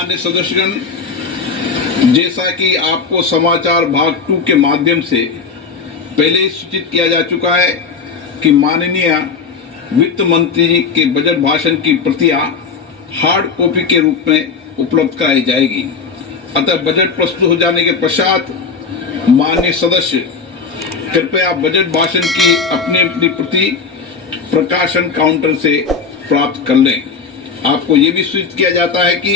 मान्य सदस्यगण, जैसा कि आपको समाचार भाग 2 के माध्यम से पहले ही सूचित किया जा चुका है कि माननीय वित्त मंत्री जी के बजट भाषण की प्रतियां हार्ड कॉपी के रूप में उपलब्ध कराई जाएगी। अतः बजट प्रस्तुत हो जाने के पश्चात माननीय सदस्य कृपया बजट भाषण की अपनी अपनी प्रति प्रकाशन काउंटर से प्राप्त कर लें। आपको ये भी सूचित किया जाता है कि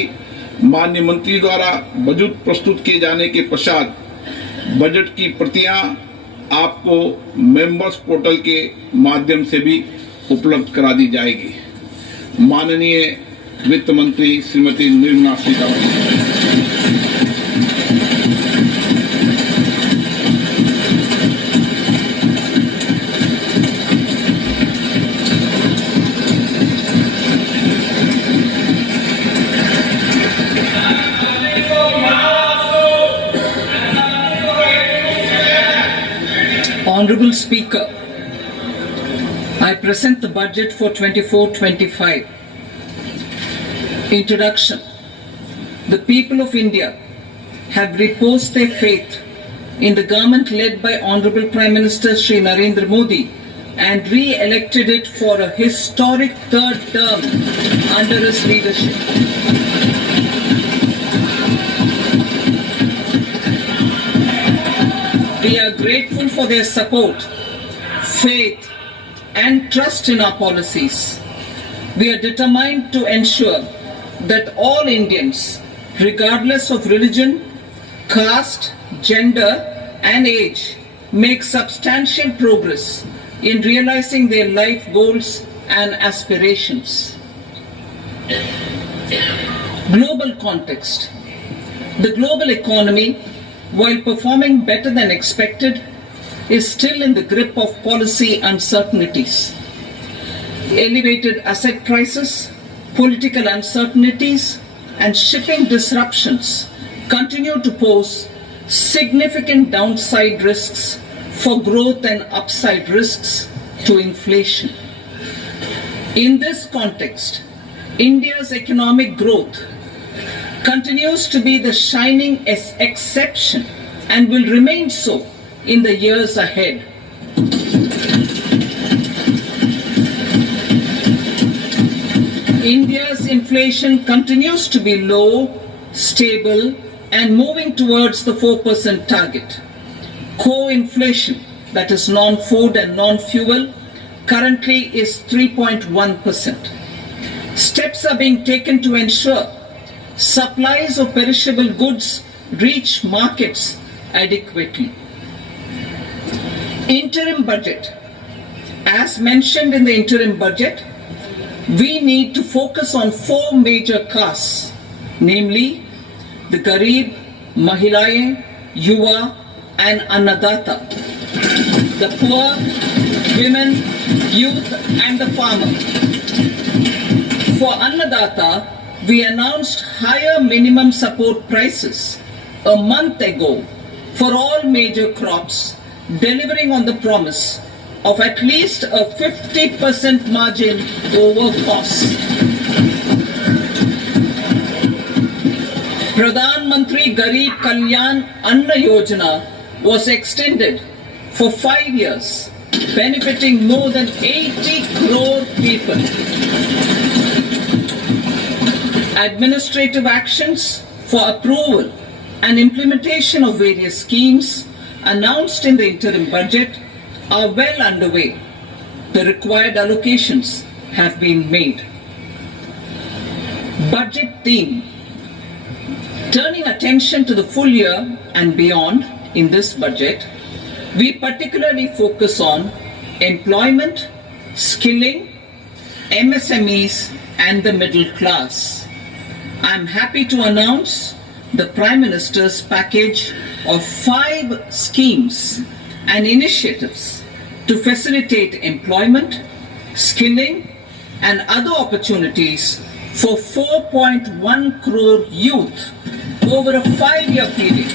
माननीय मंत्री द्वारा बजट प्रस्तुत किए जाने के पश्चात बजट की प्रतियां आपको मेंबर्स पोर्टल के माध्यम से भी उपलब्ध करा दी जाएगी। माननीय वित्त मंत्री Shrimati Nirmala Sitharaman. Honorable Speaker, I present the budget for 24-25. Introduction. The people of India have reposed their faith in the government led by Honorable Prime Minister Shri Narendra Modi and re-elected it for a historic third term under his leadership. We are grateful for their support, faith, and trust in our policies. We are determined to ensure that all Indians, regardless of religion, caste, gender, and age, make substantial progress in realizing their life goals and aspirations. Global context. The global economy, while performing better than expected, is still in the grip of policy uncertainties. Elevated asset prices, political uncertainties, and shipping disruptions continue to pose significant downside risks for growth and upside risks to inflation. In this context, India's economic growth continues to be the shining exception and will remain so in the years ahead. India's inflation continues to be low, stable, and moving towards the 4% target. Core inflation, that is non-food and non-fuel, currently is 3.1%. Steps are being taken to ensure supplies of perishable goods reach markets adequately. Interim budget. As mentioned in the interim budget, we need to focus on 4 major castes, namely the Garib, Mahilaye, Yuva, and Annadata, the poor, women, youth, and the farmer. For Annadata, we announced higher minimum support prices a month ago for all major crops, delivering on the promise of at least a 50% margin over costs. Pradhan Mantri Garib Kalyan Anna Yojana was extended for 5 years, benefiting more than 80 crore people. Administrative actions for approval and implementation of various schemes announced in the interim budget are well underway. The required allocations have been made. Budget theme. Turning attention to the full year and beyond in this budget, we particularly focus on employment, skilling, MSMEs, and the middle class. I am happy to announce the Prime Minister's package of 5 schemes and initiatives to facilitate employment, skilling, and other opportunities for 4.1 crore youth over a 5-year period.